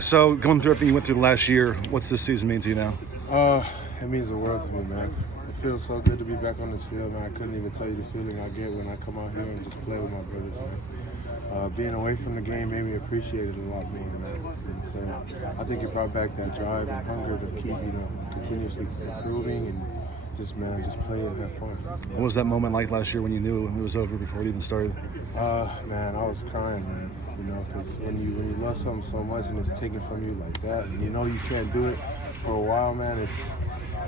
So going through everything you went through last year, what's this season mean to you now? It means the world to me, man. It feels so good to be back on this field, man. I couldn't even tell you the feeling I get when I come out here and just play with my brothers, man. Being away from the game made me appreciate it a lot more, man. And so I think it brought back that drive and hunger to keep, continuously improving and just play and have fun. What was that moment like last year when you knew it was over before it even started? Man, I was crying, man. Because when you love something so much and it's taken from you like that, and you can't do it for a while, man,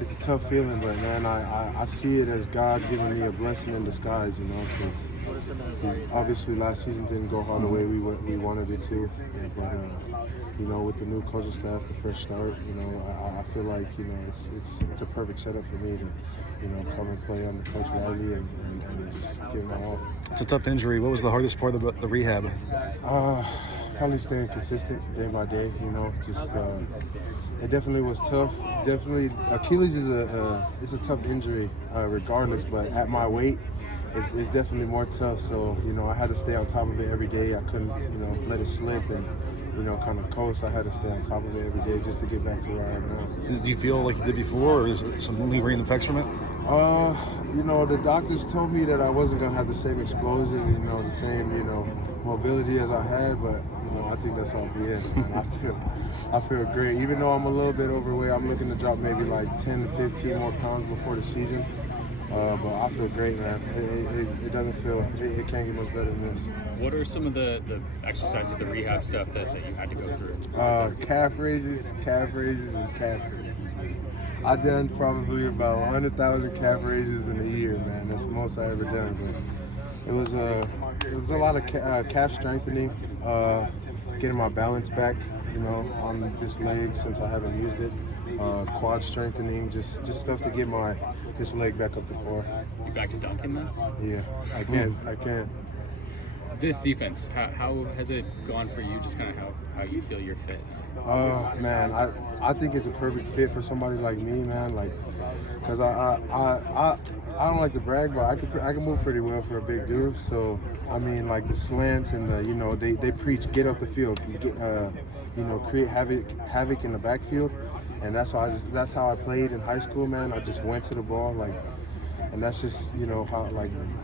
it's a tough feeling. But man, I see it as God giving me a blessing in disguise, because obviously last season didn't go all the way we wanted it to, but with the new coaching staff, the fresh start, I feel like it's a perfect setup for me to come and play under Coach Riley and just give my all. It's a tough injury. What was the hardest part of the rehab? Probably staying consistent day by day. It definitely was tough. Definitely, Achilles is a tough injury, regardless. But at my weight, it's definitely more tough. So I had to stay on top of it every day. I couldn't let it slip and kind of coast. I had to stay on top of it every day just to get back to where I am now. Do you feel like you did before, or is it some lingering effects from it? The doctors told me that I wasn't gonna have the same explosion, the same, mobility as I had, but I think that's all be it. I feel great. Even though I'm a little bit overweight, I'm looking to drop maybe like 10 to 15 more pounds before the season. But I feel great, man. It doesn't feel, it can't get much better than this. What are some of the exercises, the rehab stuff that you had to go through? Calf raises, and calf raises. I've done probably about 100,000 calf raises in a year, man. That's the most I ever done. But it was a lot of calf strengthening, getting my balance back, on this leg since I haven't used it. Quad strengthening, just stuff to get this leg back up to par. You back to dunking now? Yeah, I can. This defense, how has it gone for you? Just kind of how you feel you're fit? Man, I think it's a perfect fit for somebody like me, man. Cause I don't like to brag, but I can move pretty well for a big dude. So I mean, like the slants and they preach get up the field, create havoc in the backfield, and that's how I played in high school, man. I just went to the ball and that's just how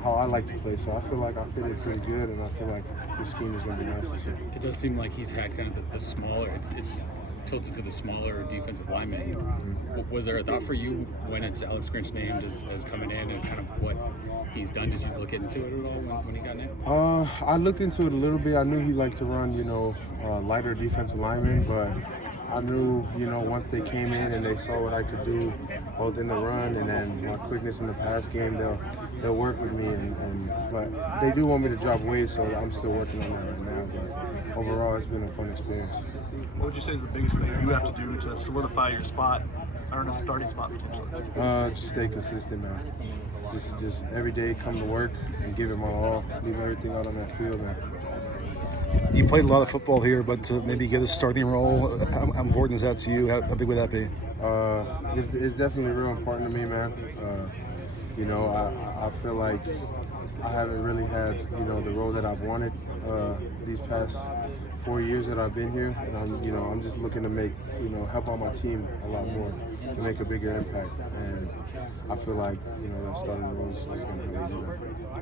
I like to play. So I feel like I fit it pretty good, and I feel like this scheme is going to be nice this year. It does seem like he's had kind of the smaller. It's tilted to the smaller defensive lineman. Mm-hmm. Was there a thought for you when it's Alex Grinch named as coming in and kind of what he's done? Did you look into it at all when he got named? I looked into it a little bit. I knew he liked to run, lighter defensive linemen, but I knew, once they came in and they saw what I could do, both in the run and then my quickness in the pass game, they'll work with me. But they do want me to drop weight, so I'm still working on that right now. But overall, it's been a fun experience. What would you say is the biggest thing you have to do to solidify your spot, earn a starting spot potentially? Just stay consistent, man. Just every day come to work and give it my all, leave everything out on that field, man. You played a lot of football here, but to maybe get a starting role, how important is that to you? How big would that be? It's definitely real important to me, man. I feel like I haven't really had, the role that I've wanted these past 4 years that I've been here, and I'm just looking to make, help out my team a lot more to make a bigger impact. And I feel like, that starting role is going to help me.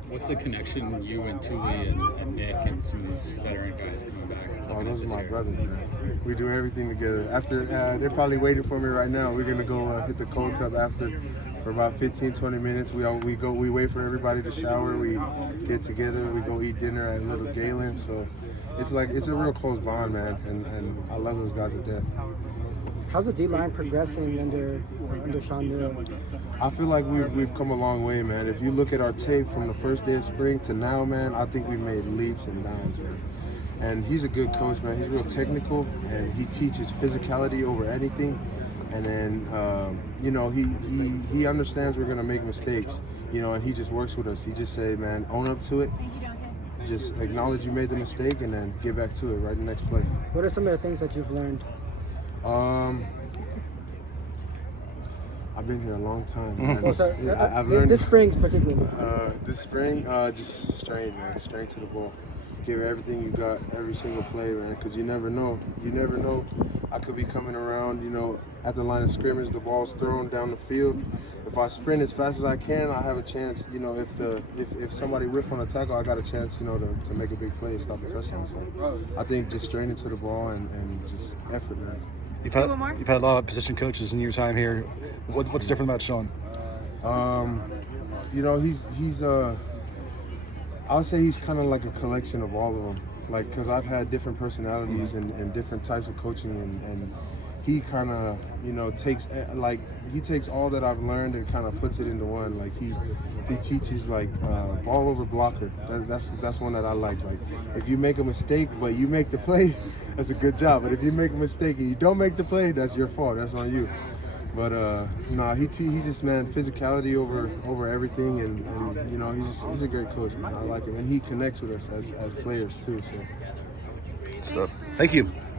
What's the connection you and Tuli and Nick and some of these veteran guys coming back? Oh, those are my brothers, man. We do everything together. After they're probably waiting for me right now. We're gonna go hit the cold tub after for about 15-20 minutes. We wait for everybody to shower. We get together. We go eat dinner at Little Galen. So it's a real close bond, man. And I love those guys to death. How's the D-line progressing under Sean Miller? I feel like we've come a long way, man. If you look at our tape from the first day of spring to now, man, I think we've made leaps and bounds, man. And he's a good coach, man. He's real technical, and he teaches physicality over anything. And then, he understands we're gonna make mistakes, and he just works with us. He just say, man, own up to it. Just acknowledge you made the mistake, and then get back to it right the next play. What are some of the things that you've learned? I've been here a long time, man. I've learned this spring particularly. This spring, just straight, man. Straight to the ball. give everything you got every single play, man, because you never know. You never know. I could be coming around, you know, at the line of scrimmage, the ball's thrown down the field. If I sprint as fast as I can, I have a chance, you know, if somebody riff on a tackle, I got a chance, you know, to make a big play and stop a touchdown. So I think just straight into the ball and just effort, man. You've had a lot of position coaches in your time here. What's different about Sean? You know, he's I would say he's kind of like a collection of all of them. Like, because I've had different personalities and different types of coaching, and he kind of, you know, takes all that I've learned and kind of puts it into one. Like he teaches like ball over blocker. That's one that I like. Like if you make a mistake but you make the play, that's a good job. But if you make a mistake and you don't make the play, that's your fault. That's on you. But he's just, man, physicality over everything, and you know, he's a great coach, man. I like him, and he connects with us as players too. So Thank you.